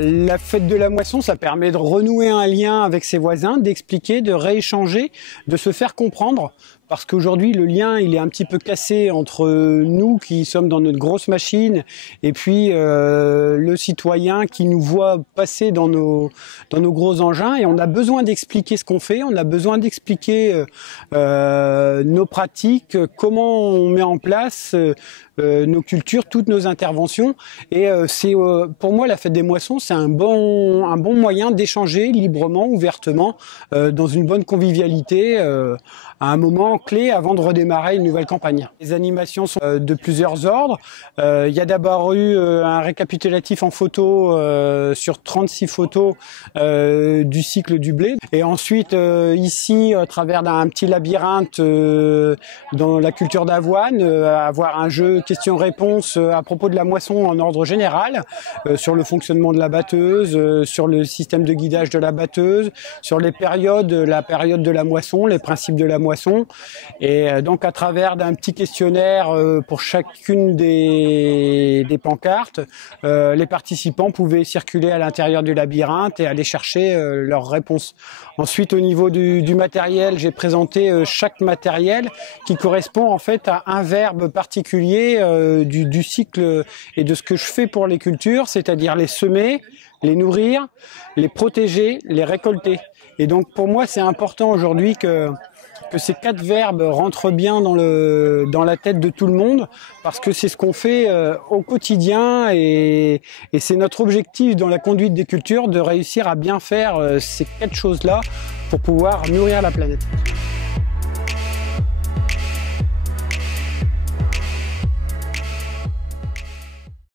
La fête de la moisson, ça permet de renouer un lien avec ses voisins, d'expliquer, de rééchanger, de se faire comprendre. Parce qu'aujourd'hui, le lien, il est un petit peu cassé entre nous qui sommes dans notre grosse machine et puis le citoyen qui nous voit passer dans nos gros engins. Et on a besoin d'expliquer ce qu'on fait, on a besoin d'expliquer nos pratiques, comment on met en place nos cultures, toutes nos interventions. Et c'est pour moi, la fête des moissons, c'est un bon moyen d'échanger librement, ouvertement, dans une bonne convivialité, à un moment clé avant de redémarrer une nouvelle campagne. Les animations sont de plusieurs ordres. Il y a d'abord eu un récapitulatif en photo sur 36 photos du cycle du blé. Et ensuite, ici, à travers d'un petit labyrinthe dans la culture d'avoine, avoir un jeu questions-réponses à propos de la moisson en ordre général, sur le fonctionnement de la batteuse, sur le système de guidage de la batteuse, sur les périodes, la période de la moisson, les principes de la moisson. Et donc à travers d'un petit questionnaire pour chacune des pancartes, les participants pouvaient circuler à l'intérieur du labyrinthe et aller chercher leurs réponses. Ensuite, au niveau du matériel, j'ai présenté chaque matériel qui correspond en fait à un verbe particulier du cycle et de ce que je fais pour les cultures, c'est-à-dire les semer, les nourrir, les protéger, les récolter. Et donc pour moi, c'est important aujourd'hui que ces 4 verbes rentrent bien dans la tête de tout le monde, parce que c'est ce qu'on fait au quotidien et c'est notre objectif dans la conduite des cultures de réussir à bien faire ces 4 choses-là pour pouvoir nourrir la planète.